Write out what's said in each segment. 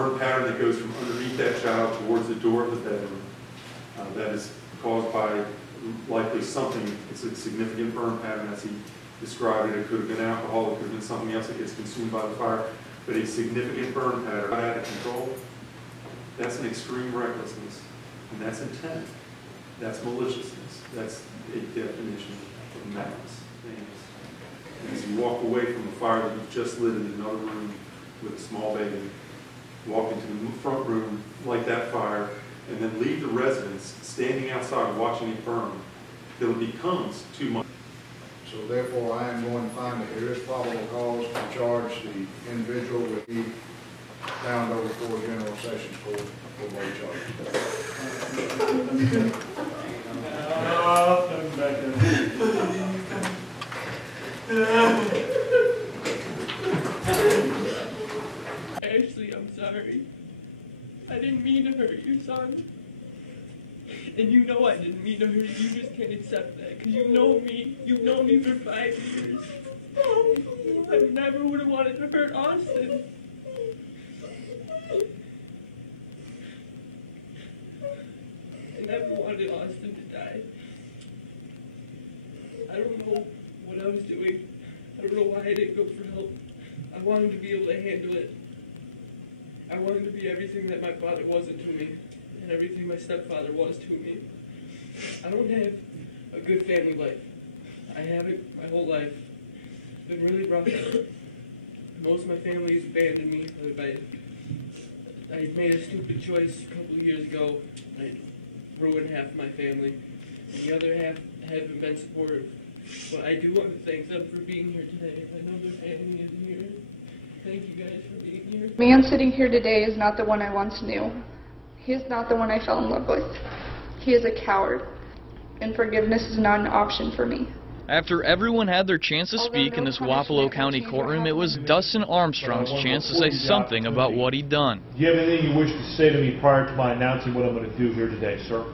burn pattern that goes from underneath that child towards the door of the bedroom. That is caused by likely something. It's a significant burn pattern as he described it. It could have been alcohol, it could have been something else that gets consumed by the fire, but a significant burn pattern out of control. That's an extreme recklessness, and that's intent. That's maliciousness. That's a definition of malice. And as you walk away from a fire that you've just lit in another room with a small baby, walk into the front room, light that fire, and then leave the residence standing outside watching it burn till it becomes too much. So therefore, I am going to find that there is probable cause to charge the individual with the bound over for General Sessions Court for late charge. Ashley, I'm sorry. I didn't mean to hurt you, son. And you know I didn't mean to hurt you. You just can't accept that. Because you know me. You've known me for 5 years. I never would have wanted to hurt Austin. I never wanted Austin to die. I don't know what I was doing. I don't know why I didn't go for help. I wanted to be able to handle it. I wanted to be everything that my father wasn't to me, and everything my stepfather was to me. I don't have a good family life. I haven't my whole life. It's been really rough. Most of my family has abandoned me. I made a stupid choice a couple of years ago. I ruined half of my family. The other half haven't been supportive. But I do want to thank them for being here today. I know their family isn't here. Thank you guys for being here. The man sitting here today is not the one I once knew. He is not the one I fell in love with. He is a coward, and forgiveness is not an option for me. After everyone had their chance to speak in this Wapello County courtroom, it was Dustin Armstrong's chance to say something about what he'd done. Do you have anything you wish to say to me prior to my announcing what I'm going to do here today, sir?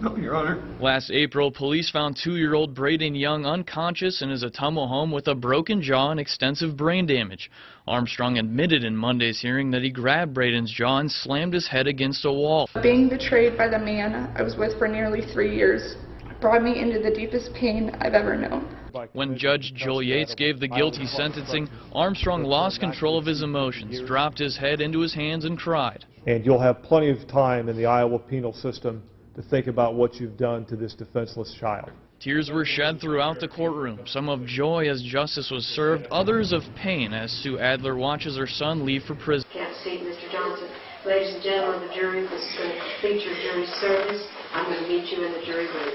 No, Your Honor. Last April, police found 2-year-old Braden Young unconscious in his Ottumwa home with a broken jaw and extensive brain damage. Armstrong admitted in Monday's hearing that he grabbed Braden's jaw and slammed his head against a wall. Being betrayed by the man I was with for nearly 3 years brought me into the deepest pain I've ever known. When Judge Joel Yates gave the guilty sentencing, Armstrong lost control of his emotions, dropped his head into his hands and cried. And you'll have plenty of time in the Iowa penal system to think about what you've done to this defenseless child. Tears were shed throughout the courtroom, some of joy as justice was served, others of pain as Sue Adler watches her son leave for prison. Can't see Mr. Johnson. Ladies and gentlemen of the jury, this is going to complete your jury service. I'm going to meet you in the jury room.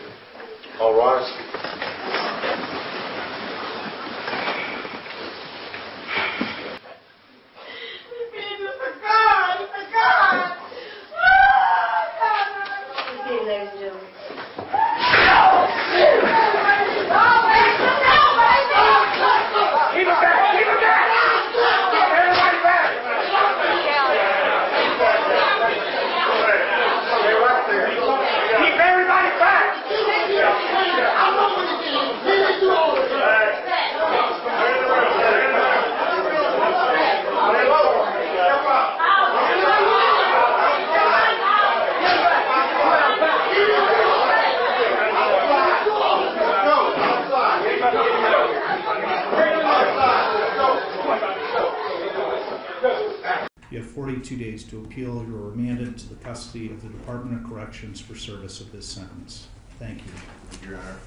All rise. Ladies and gentlemen. You have 42 days to appeal. You are remanded to the custody of the Department of Corrections for service of this sentence. Thank you. Thank you, Your Honor.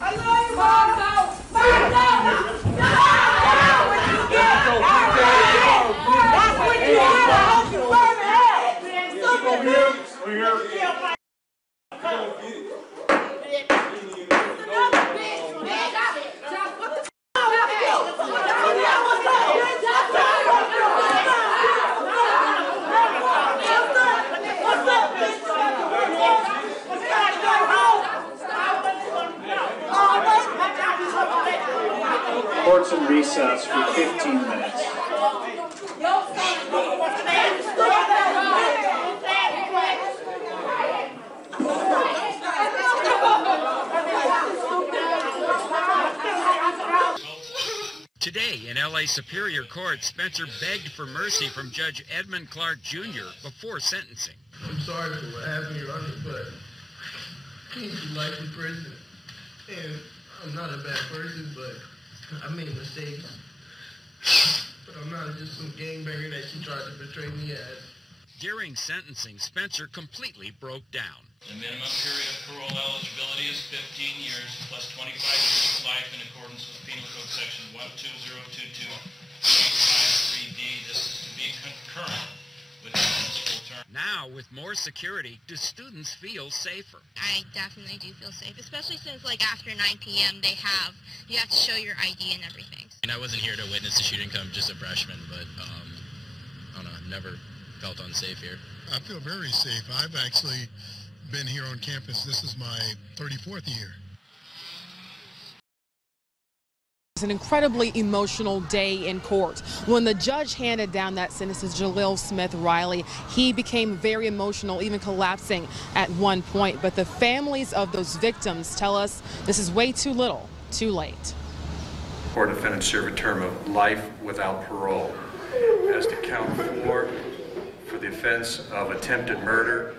I love you, Mom! That's what you Court's in recess for 15 minutes. Today LA Superior Court, Spencer begged for mercy from Judge Edmund Clark Jr. before sentencing. I'm sorry for what happened, Your Honor, but I need you life in prison. And I'm not a bad person, but I made mistakes. But I'm not just some gangbanger that she tried to portray me as. During sentencing, Spencer completely broke down. The minimum period of parole eligibility is 15 years plus 25 years to life in accordance with Penal Code Section 12022.53D. This is to be concurrent with the municipal term. Now, with more security, do students feel safer? I definitely do feel safe, especially since after 9 p.m. you have to show your ID and everything. And I wasn't here to witness the shooting. I'm just a freshman, but I don't know, I've never felt unsafe here. I feel very safe. I've actually been here on campus. This is my 34th year. It's an incredibly emotional day in court. When the judge handed down that sentence to Jaleel Smith Riley, he became very emotional, even collapsing at one point. But the families of those victims tell us this is way too little, too late. Four defendants serve a term of life without parole. As to count 4 for the offense of attempted murder.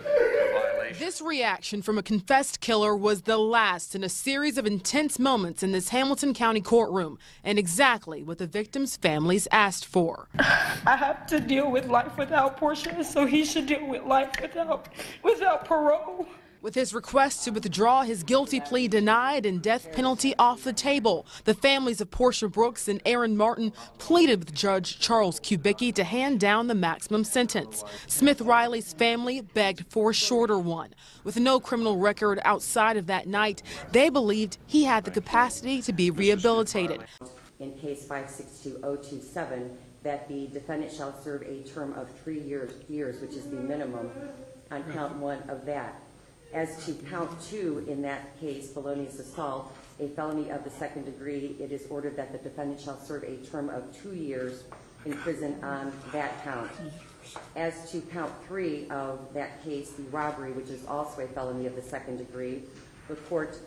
This reaction from a confessed killer was the last in a series of intense moments in this Hamilton County courtroom, and exactly what the victims' families asked for. I have to deal with life without Portia, so he should deal with life without parole. With his request to withdraw his guilty plea denied and death penalty off the table, the families of Portia Brooks and Aaron Martin pleaded with Judge Charles Kubicki to hand down the maximum sentence. Smith Riley's family begged for a shorter one. With no criminal record outside of that night, they believed he had the capacity to be rehabilitated. In case 562027, that the defendant shall serve a term of 3 years, which is the minimum on count 1 of that. As to count 2 in that case, felonious assault, a felony of the 2nd degree, it is ordered that the defendant shall serve a term of 2 years in prison on that count. As to count 3 of that case, the robbery, which is also a felony of the 2nd degree, the court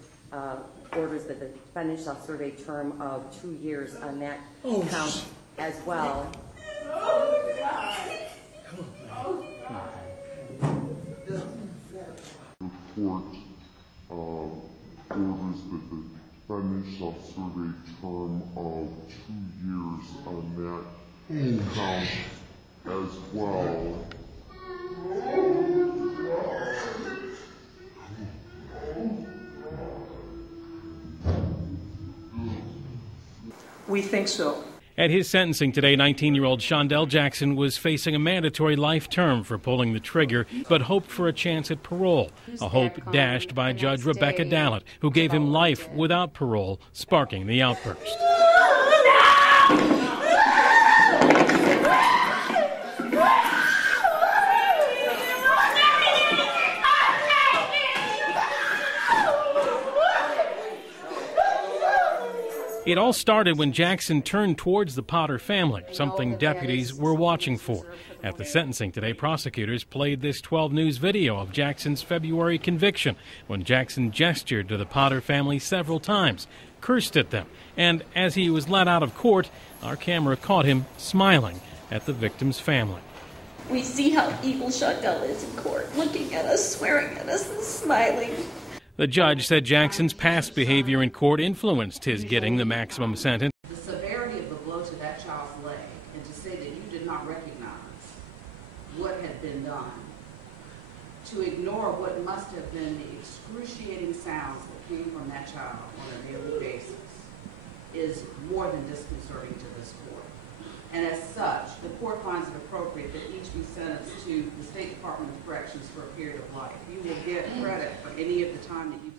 orders that the defendant shall serve a term of 2 years on that count as well. Court orders that the defendant shall serve a term of 2 years on that count as well. We think so. At his sentencing today, 19-year-old Shondell Jackson was facing a mandatory life term for pulling the trigger, but hoped for a chance at parole, a hope dashed by Judge Rebecca Dallett, who gave him life without parole, sparking the outburst. It all started when Jackson turned towards the Potter family, something deputies were watching for. At the sentencing today, prosecutors played this 12 News video of Jackson's February conviction, when Jackson gestured to the Potter family several times, cursed at them, and as he was let out of court, our camera caught him smiling at the victim's family. We see how evil Shondell is in court, looking at us, swearing at us, and smiling. The judge said Jackson's past behavior in court influenced his getting the maximum sentence. The severity of the blow to that child's leg, and to say that you did not recognize what had been done, to ignore what must have been the excruciating sounds that came from that child on a daily basis, is more than disconcerting to this court. And as such, the court finds it appropriate that each be sentenced to the State Department of Corrections for a period of life. You will get credit for any of the time that you